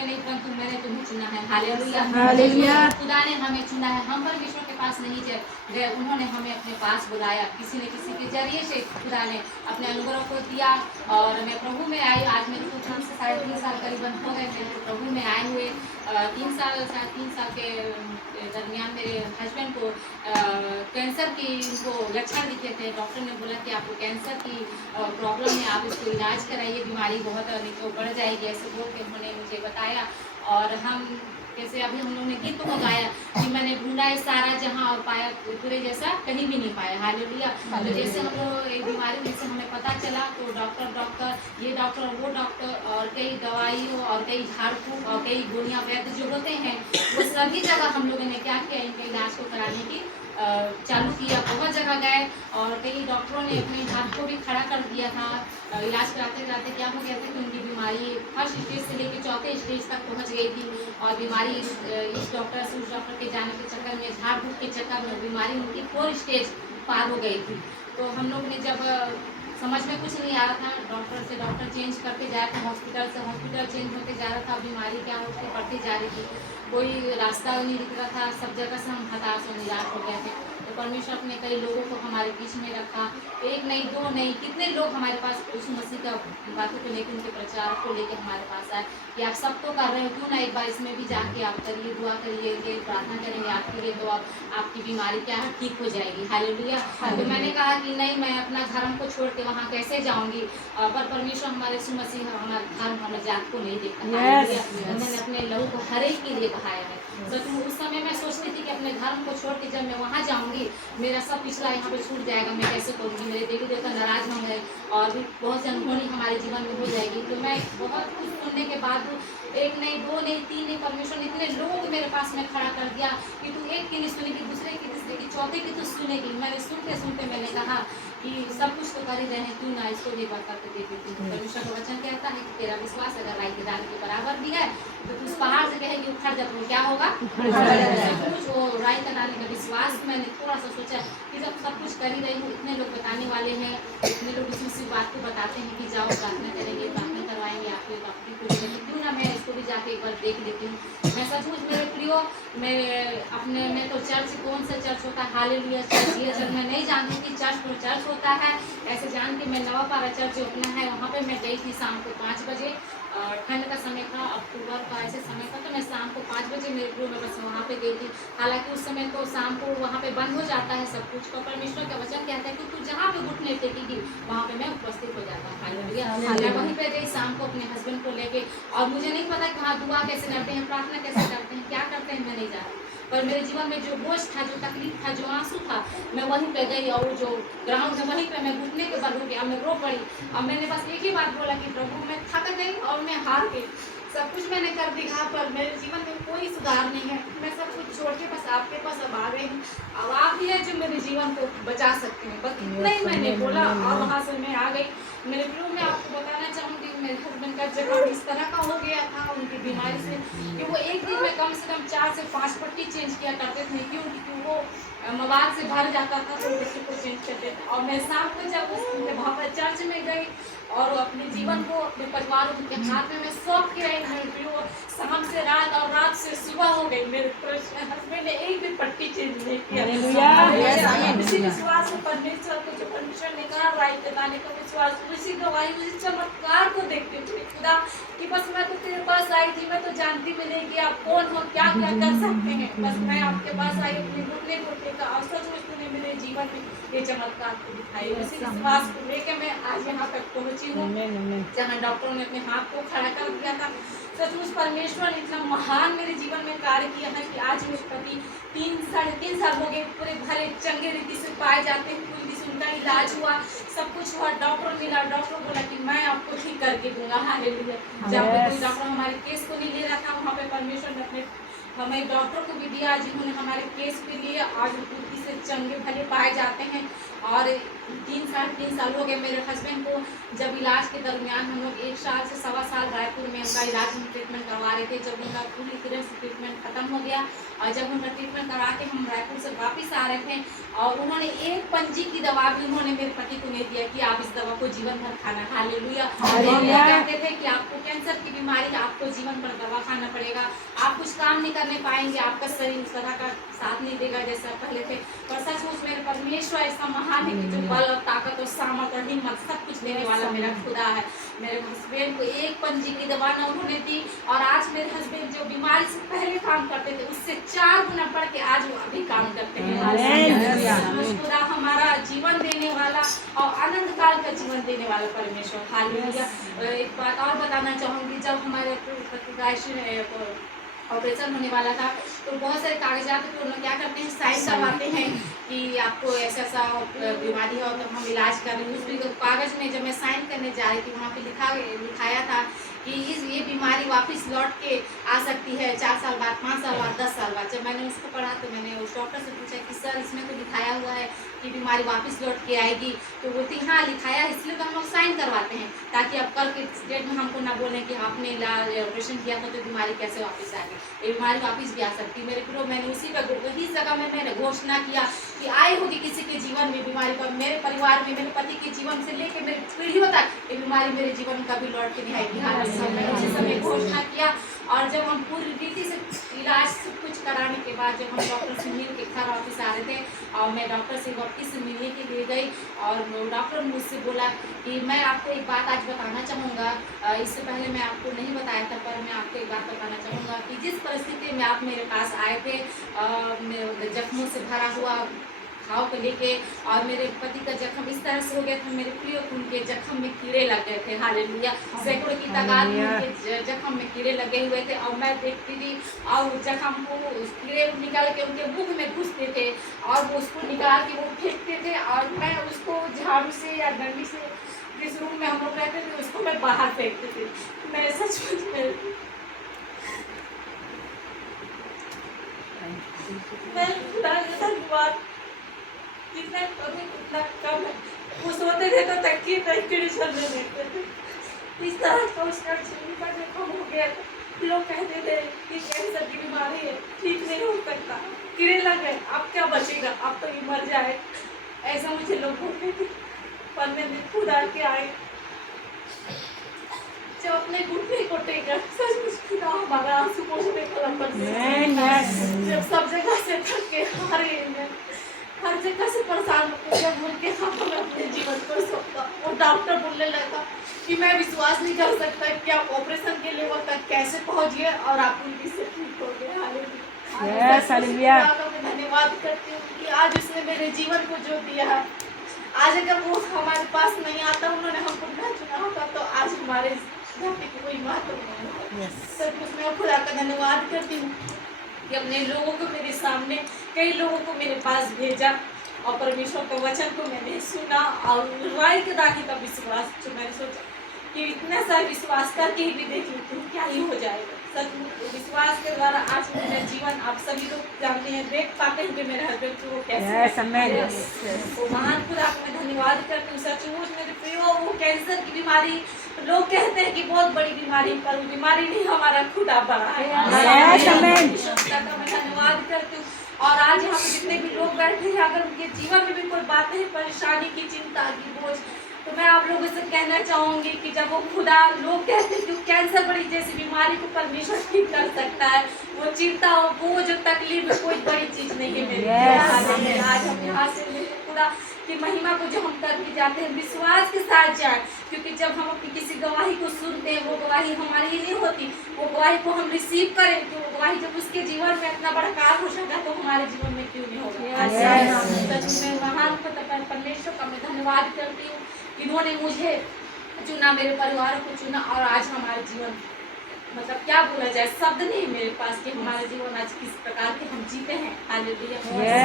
मैं नहीं परंतु मैंने तुम्हें चुना है। हालेलुया। हालेलुया। खुदा ने हमें चुना है, हम परमेश्वर के पास नहीं गए, उन्होंने हमें अपने पास बुलाया। किसी न किसी के जरिए से खुदा ने अपने अनुग्रह को दिया और मैं प्रभु में आई। आज मेरे को 3 से साढ़े 3 साल करीबन हो गए मेरे को प्रभु में आए हुए। 3 साल के दरमियान मेरे हस्बैंड को कैंसर की इनको लक्षण दिखे थे। डॉक्टर ने बोला कि आपको कैंसर की प्रॉब्लम है, आप इसको इलाज कराइए, बीमारी बहुत नहीं तो बढ़ जाएगी, ऐसे बोल के उन्होंने मुझे बताया। और हम कैसे अभी हम लोगों ने गीत को गाया कि मैंने ढूंढा है सारा जहां और पाया पूरे जैसा कहीं भी नहीं पाया। हालेलुया। तो जैसे हम लोग एक बीमारी में से हमें पता चला तो डॉक्टर ये डॉक्टर वो डॉक्टर और कई दवाइयों और कई झाड़ फूक और कई गोलियां वैद्य जो होते हैं वो सभी जगह हम लोगों ने क्या किया, इनके इलाज को कराने की चालू किया। बहुत जगह गए और कई डॉक्टरों ने अपने हाथ को भी खड़ा कर दिया था। इलाज कराते कराते क्या हो गया था कि उनकी बीमारी फर्स्ट स्टेज से लेकर 4थे स्टेज तक पहुंच गई थी और बीमारी इस डॉक्टर से उस डॉक्टर के जाने के चक्कर में, झाड़ फूक के चक्कर में बीमारी उनकी 4 स्टेज पार हो गई थी। तो हम लोग ने जब समझ में कुछ नहीं आ रहा था, डॉक्टर से डॉक्टर चेंज करते जा रहे थे, हॉस्पिटल से हॉस्पिटल चेंज होते जा रहा था, बीमारी क्या होती बढ़ती जा रही थी, कोई रास्ता नहीं दिख रहा था, सब जगह से हम हताश और निराश हो गए थे। तो परमेश्वर ने कई लोगों को हमारे बीच में रखा, एक नहीं दो नहीं कितने लोग हमारे पास यीशु मसीह का बातों को लेकर उनके प्रचार को लेकर हमारे पास आए कि आप सब तो कर रहे हो, क्यों ना एक बार इसमें भी जाके आप करिए, दुआ करिए, ये प्रार्थना करेंगे आपके लिए, तो आपकी बीमारी क्या है ठीक हो जाएगी। हालेलुया। तो मैंने कहा कि नहीं, मैं अपना धर्म को छोड़ के वहाँ कैसे जाऊँगी, पर परमेश्वर हमारे यीशु मसीह हमारा धर्म हमारे जात को नहीं देखता। उन्होंने अपने लहू को हर एक के लिए बहाया है। तो उस समय मैं सोचती थी कि अपने धर्म को छोड़ के जब मैं वहाँ जाऊँगी मेरा सब पिछला यहाँ पे छूट जाएगा, मैं कैसे करूँगी, मेरे देवी देवता नाराज होंगे और भी बहुत सी अनहोनी हमारे जीवन में हो जाएगी। तो मैं बहुत कुछ सुनने के बाद एक नहीं दो नहीं तीन नहीं, परमेश्वर ने इतने लोग मेरे पास में खड़ा कर दिया कि तू एक की नहीं सुनेगी, दूसरे की, तीसरे की, चौथे की तू सुनेगी। मैंने सुनते सुनते मैंने कहा कि सब कुछ तो कर ही रहे हैं, क्यों ना इसको भी बात करके देख लेती हूँ। परमेश्वर का वचन कहता है कि तेरा विश्वास अगर राई की दाल के बराबर भी है तो तू उस पहाड़ से कहेगी उखड़ जा, तो क्या होगा, सब कुछ वो राई का दाल का विश्वास। मैंने थोड़ा सा सोचा कि जब सब कुछ कर ही रही हूँ, इतने लोग बताने वाले हैं, इतने लोग इसी बात को बताते हैं कि जाओ प्रार्थना करेंगे, प्रार्थना करवाएंगे आपके डॉक्टर को, क्यों ना मैं इसको भी जाके एक बार देख लेती हूँ। मैं सचमुच मेरे प्रियो, मैं तो चर्च, कौन सा चर्च होता है, हालेलुया चर्च, ये चर्च मैं नहीं जानती थी। चर्च तो चर्च होता है ऐसे जान के मैं नवापारा चर्च जो अपना है वहाँ पे मैं गई थी शाम को 5 बजे। ठंड का समय था, अक्टूबर का ऐसे समय था, तो मैं शाम को 5 बजे मेरे प्रियो मैं बस वहाँ पे गई थी। हालांकि उस समय तो शाम को वहाँ पे बंद हो जाता है सब कुछ, तो परमेश्वर का वचन कहता है कि तू जहाँ पे घुटने टेकेगी वहाँ पे मैं उपस्थित हो जाता हूँ। मैं वहीं पे गई शाम को अपने हस्बैंड को लेके, और मुझे नहीं पता कि वहाँ दुआ कैसे करते हैं, प्रार्थना कैसे करते हैं, क्या करते हैं, मैं नहीं जानती। पर मेरे जीवन में जो बोझ था, जो तकलीफ था, जो आंसू था, मैं वहीं पे गई और जो ग्राउंड है वहीं पे मैं घुटने के बल हो गया, मैं रो पड़ी। और मैंने बस एक ही बात बोला कि प्रभु मैं थक गई और मैं हार गई, सब कुछ मैंने कर दिखा पर मेरे जीवन में कोई सुधार नहीं है। मैं सब कुछ छोड़ के बस आपके पास अब आ गई हूँ, अब आप ही है जो मेरे जीवन को बचा सकते हैं, बस इतना ही मैंने बोला और वहाँ से मैं आ गई। मेरे प्रियो मैं आपको बताना चाहूँगी मेरे हस्बैंड का जगह इस तरह का हो गया था उनकी बीमारी से कि वो एक दिन में कम से कम 4 से 5 पट्टी चेंज किया करते थे, क्योंकि वो मोबाइल से भर जाता था तो बच्चे को चेंज करते थे। और मैं शाम को जब वहाँ पर चर्च में गई और अपने जीवन को अपने परिवार के हाथ में मैं सौंप के आई, मेरे प्रियो शाम से रात और रात से सुबह हो गई, मेरे हस्बैंड ने एक भी पट्टी चेंज नहीं किया। उसी विश्वास में परमेश्वर को, जो परमेश्वर ने कहा राई बताने का विश्वास, उसी गवाही, उसी चमत्कार को देखते हुए खुदा कि बस मैं तो तेरे पास आई थी, मैं तो जानती भी नहीं कि आप कौन हो, क्या क्या कर सकते हैं, बस मैं आपके पास आई अपने घुटने घुटने का अवसर जो तूने मेरे जीवन में ये चमत्कार को दिखाई। उसी विश्वास को लेकर मैं आज यहाँ तक पहुँची हूँ जहाँ डॉक्टरों ने अपने हाथ को खड़ा कर दिया था। सचमुच परमेश्वर ने इतना महान मेरे जीवन में कार्य किया है कि आज मेरे पति 3 साढ़े 3 साल हो गए पूरे भरे चंगे रीति से पाए जाते हैं, पूरी रीति से उनका इलाज हुआ, सब कुछ हुआ, डॉक्टर मिला, डॉक्टर बोला कि मैं आपको ठीक करके दूंगा। हालेलुया। जब कोई डॉक्टर हमारे केस को नहीं ले रहा था वहाँ पे परमेश्वर ने अपने हमें डॉक्टर को भी दिया जिन्होंने हमारे केस के लिए आज पूर्ति से चंगे भले पाए जाते हैं। और 3 साल हो गए मेरे हस्बैंड को। जब इलाज के दरमियान हम लोग 1 साल से सवा साल रायपुर में उनका इलाज में ट्रीटमेंट करवा रहे थे, जब उनका पूरी तरह से ट्रीटमेंट खत्म हो गया और जब उनका ट्रीटमेंट करवा के हम रायपुर से वापस आ रहे थे और उन्होंने एक पंजी की दवा भी उन्होंने मेरे पति को नहीं दिया कि आप इस दवा को जीवन भर खाना। हालेलुया। कहते थे कि आपको कैंसर की बीमारी, आपको जीवन भर दवा खाना पड़ेगा, आप कुछ काम नहीं करने पाएंगे, आपका शरीर उस तरह का साथ नहीं देगा जैसा पहले थे। पर सचमुच मेरे परमेश्वर ऐसा महान है कि जो बल और ताकत और सामर्थ और हिम्मत सब कुछ देने वाला मेरा खुदा है। मेरे हस्बैंड को एक पंजी की दवा न उन्होंने दी और आज मेरे हस्बैंड जो बीमारी से पहले काम करते थे उससे 4 गुना बढ़ के आज वो अभी काम करते हैं। खुदा हमारा जीवन देने वाला और अनंत काल का जीवन देने वाला परमेश्वर। हालेलुया। एक बात और बताना चाहूँगी, जब हमारे ऑपरेशन होने वाला था तो बहुत सारे कागजात पे उन्होंने क्या करते हैं, साइन करवाते हैं कि आपको ऐसा ऐसा बीमारी है और तो हम इलाज कर रहे हैं। उस कागज़ में जब मैं साइन करने जा रही थी वहाँ पे लिखाया था कि ये बीमारी वापस लौट के आ सकती है 4 साल बाद, 5 साल बाद, 10 साल बाद। जब मैंने उसको पढ़ा तो मैंने उस डॉक्टर से पूछा कि सर इसमें तो लिखाया हुआ है कि बीमारी वापस लौट के आएगी, तो बोलती हाँ लिखाया है, इसलिए तो हम लोग साइन करवाते हैं ताकि अब कल के डेट में हमको ना बोलें कि आपने ऑपरेशन किया था तो बीमारी कैसे वापस आ गई। ये बीमारी वापस भी आ सकती है। मेरे प्रो मैंने वही जगह में मैंने घोषणा किया कि आए होगी किसी के जीवन में बीमारी पर, मेरे परिवार में, मेरे पति के जीवन से लेकर मेरी पीढ़ियों तक ये बीमारी मेरे जीवन में कभी लौट के नहीं आएगी। मैंने उसी समय घोषणा किया और जब हम पूरी रीति से इलाज सब कुछ कराने के बाद जब हम डॉक्टर से मिल के घर वापस आ रहे थे और मैं डॉक्टर से वापस मिलने के लिए गई और डॉक्टर ने मुझसे बोला कि मैं आपको एक बात आज बताना चाहूँगा, इससे पहले मैं आपको नहीं बताया था पर मैं आपको एक बात बताना चाहूँगा कि जिस परिस्थिति में आप मेरे पास आए थे जख्मों से भरा हुआ घाव को लेके और मेरे पति का जख्म इस तरह से हो गया था, मेरे प्रिय उनके जख्म में कीड़े लग गए थे। हालेलुया। सैकड़ों की तादाद में उनके जख्म में कीड़े लगे हुए थे और मैं देखती थी और जख्म को कीड़े निकाल के उनके मुख में घुसते थे और वो उसको निकाल के वो फेंकते थे और मैं उसको झाड़ू से या डंडी से जिस रूम में हम लोग रहते थे उसको मैं बाहर फेंकती थी। मैं सचमुच में धन्यवाद जितना करूँ उतना कम है। वो सोते थे तो तकिए पर कीड़े चलने लगते थे। इस तरह का उसका जीवन का जख्म हो गया था। लोग कहते थे कि कैंसर की बीमारी है, ठीक नहीं हो सकता, कीड़े लग गए, अब क्या बचेगा, अब तो ये मर जाए, ऐसा मुझे लोग बोलते थे। पर मैंने खुद आके आए जब अपने घुटने को टेका, सचमुच खुदा हमारा आंसू पोंछने का लंबा जब सब जगह से थक के हारे हैं, हर जगह से परेशान होकर जब उनके हाथों में अपने जीवन को सौंपा और डॉक्टर बोलने लगा कि मैं विश्वास नहीं कर सकता कि आप ऑपरेशन के लेवल तक कैसे पहुंच गए और आप उनकी से ठीक हो गए। हालेलुया। मैं धन्यवाद करती हूँ कि आज उसने मेरे जीवन को जो दिया है, आज अगर वो हमारे पास नहीं आता, उन्होंने हमको ना चुना होता तो आज हमारे धरती को कोई महत्व नहीं होता। सब कुछ मैं खुदा का धन्यवाद करती हूँ कि अपने लोगों को मेरे सामने, कई लोगों को मेरे पास भेजा और परमेश्वर के वचन को मैंने सुना और राय के दाखी का विश्वास जो मैंने सोचा कि इतना सा विश्वास करके ही भी देख लेती हूँ क्या ही हो जाएगा। सच विश्वास के द्वारा आज मेरा जीवन आप सभी लोग जानते हैं, देख पाते हैं कि मेरे हस्बैंड को वो कैसे वो महान खुदा को मैं धन्यवाद करती हूँ। सचमुच मेरे प्रिय वो कैंसर की बीमारी लोग कहते हैं कि बहुत बड़ी बीमारी, पर वो बीमारी नहीं, हमारा खुदा बड़ा है। मैं धन्यवाद करती हूँ। और आज यहाँ पे जितने भी लोग बैठे हैं, अगर उनके जीवन में भी कोई बातें हैं, परेशानी की, चिंता की बोझ, तो मैं आप लोगों से कहना चाहूँगी कि जब वो खुदा, लोग कहते हैं कि कैंसर बड़ी जैसी बीमारी को परमेश्वर ठीक कर सकता है, वो चिंता और बोझ जो तकलीफ कोई बड़ी चीज़ नहीं है मेरे। आज हम यहाँ से खुदा की महिमा को जो हम करके जाते हैं विश्वास के साथ जाए, क्योंकि जब हम अपनी किसी गवाही को सुनते हैं वो गवाही हमारी ही नहीं होती, वो गवाही को हम रिसीव करें तो वो गवाही जब उसके जीवन में इतना बड़ा कार्य हो सकता तो हमारे जीवन में क्यों नहीं होगा। मैं महान परमेश्वर का मैं धन्यवाद करती हूँ कि उन्होंने मुझे चुना, मेरे परिवार को चुना और आज हमारे जीवन मतलब क्या बोला जाए, शब्द नहीं मेरे पास कि हमारे जीवन आज किस प्रकार के हम जीते हैं। हालेलुया।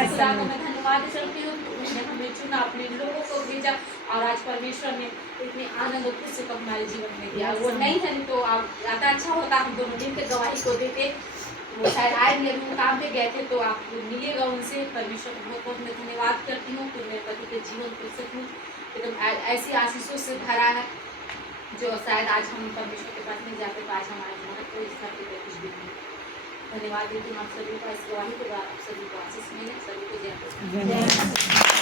खुदा को मैं धन्यवाद करती हूँ, उन्होंने हमें चुना, अपने लोगों को भेजा और आज परमेश्वर ने इतने आनंद और खुशी को हमारे जीवन में दिया। वो नहीं है तो आप ज़्यादा अच्छा होता हम दोनों मिलकर गवाही को देते, वो शायद आए भी, अभी वो काम पे गए थे, तो आप मिलिएगा उनसे। परमेश्वर को बहुत बहुत मैं धन्यवाद करती हूँ कि मेरे पति के जीवन फिर से कुछ एकदम ऐसी आशीषों से भरा है जो शायद आज हम परमेश्वर के पास नहीं जाते, तो आज हमारे महत्व इस धरती पर कुछ भी नहीं। धन्यवाद देती हूँ आप सभी को, इस गवाही के द्वारा आप सभी को आशीष मिले, सभी को जय।